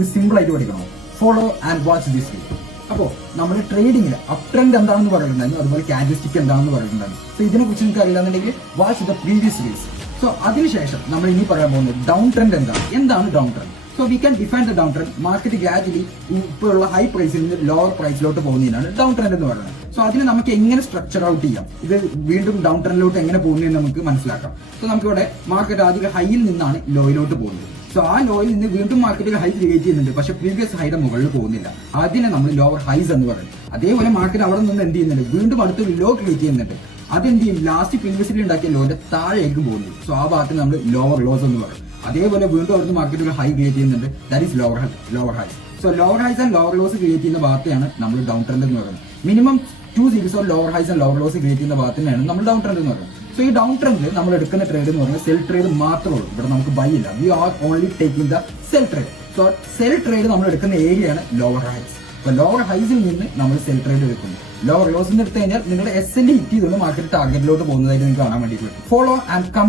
നിങ്ങൾക്ക് സിമ്പിൾ ആയിട്ട് പഠിക്കണം. Follow and watch this video. അപ്പോൾ നമ്മൾ ട്രേഡിംഗിൽ അപ് ട്രെൻഡ് എന്താണെന്ന് പറയുന്നുണ്ടായിരുന്നു, അതുപോലെ ക്യാൻഡിൽസ്റ്റിക് എന്താണെന്ന് പറയുന്നുണ്ടായിരുന്നു. സോ ഇതിനെ കുറിച്ച് നിങ്ങൾക്ക് അറിയില്ലാന്നുണ്ടെങ്കിൽ watch the previous videos. So അതിനുശേഷം നമ്മൾ ഇനി പറയാൻ പോകുന്നത് ഡൗൺ ട്രെൻഡ് എന്താണ് down trend. So we can define the down trend. Market gradually ഇപ്പോഴുള്ള ഹൈ പ്രൈസിൽ നിന്ന് ലോവർ പ്രൈസിലോട്ട് പോകുന്നതിനാണ് ഡൗൺ ട്രെൻഡ് എന്ന് പറയുന്നത്. സോ അതിന് നമുക്ക് എങ്ങനെ സ്ട്രക്ചർ ഔട്ട് ചെയ്യാം, ഇത് വീണ്ടും ഡൗൺ ട്രെൻഡിലോട്ട് എങ്ങനെ പോകുന്നതെന്ന് നമുക്ക് മനസ്സിലാക്കാം. സോ നമുക്കിവിടെ മാർക്കറ്റ് ആദ്യം ഹൈയിൽ നിന്നാണ് ലോയിലോട്ട് പോകുന്നത്. സോ ആ ലോയിൽ നിന്ന് വീണ്ടും മാർക്കറ്റിൽ ഹൈ ക്രിയേറ്റ് ചെയ്യുന്നുണ്ട്, പക്ഷേ പ്രീവിയസ് ഹൈയുടെ മുകളിൽ പോകുന്നില്ല. അതിനെ നമ്മൾ ലോവർ ഹൈസ് എന്ന് പറയുന്നത്. അതേപോലെ മാർക്കറ്റ് അവിടെ നിന്ന് എന്ത് ചെയ്യുന്നുണ്ട്, വീണ്ടും അടുത്തൊരു ലോ ക്രിയേറ്റ് ചെയ്യുന്നുണ്ട്. അതെന്ത് ചെയ്യും, ലാസ്റ്റ് പ്രീവിയസ്ലി ഉണ്ടാക്കിയ ലോന്റെ താഴേക്കും പോകുന്നു. സോ ആ ഭാഗത്ത് നമ്മൾ ലോവർ ലോസ് എന്ന് പറയും. അതേപോലെ വീണ്ടും അവിടുന്ന് മാർക്കറ്റിൽ ഹൈ ക്രിയേറ്റ് ചെയ്യുന്നുണ്ട്, that is lower highs. So lower highs and lower lows create ചെയ്യുന്ന ഭാഗത്തെയാണ് നമ്മൾ ഡൗൺ ട്രെൻഡ് എന്ന് പറയുന്നത്. Minimum 2 series of lower highs and lower lows create ചെയ്യുന്ന ഭാഗത്തിനാണ് നമ്മൾ ഡൗൺ ട്രെൻഡ് എന്ന് പറയുന്നത്. സോ ഈ ഡൗൺ ട്രെൻഡിൽ നമ്മൾ എടുക്കുന്ന ട്രേഡ് എന്ന് പറയുന്നത് സെൽ ട്രേഡ് മാത്രമേ ഉള്ളൂ. ഇവിടെ നമുക്ക് ബൈ ഇല്ല. We are only taking the sell trade. So sell trade നമ്മൾ എടുക്കുന്ന ഏരിയയാണ് ലോവർ ഹൈസ്. അപ്പൊ ലോവർ ഹൈസിൽ നിന്ന് നമ്മൾ സെൽ ട്രേഡ് എടുക്കുന്നു. ലോവർ ലോസിൽ നിന്ന് എടുത്തു കഴിഞ്ഞാൽ നിങ്ങളുടെ SL ഹിറ്റ് ചെയ്തുകൊണ്ട് മാർക്കറ്റ് ടാർഗറ്റിലോട്ട് പോകുന്നതായിട്ട് നിങ്ങൾക്ക് കാണാൻ വേണ്ടി പറ്റും. Follow and comment.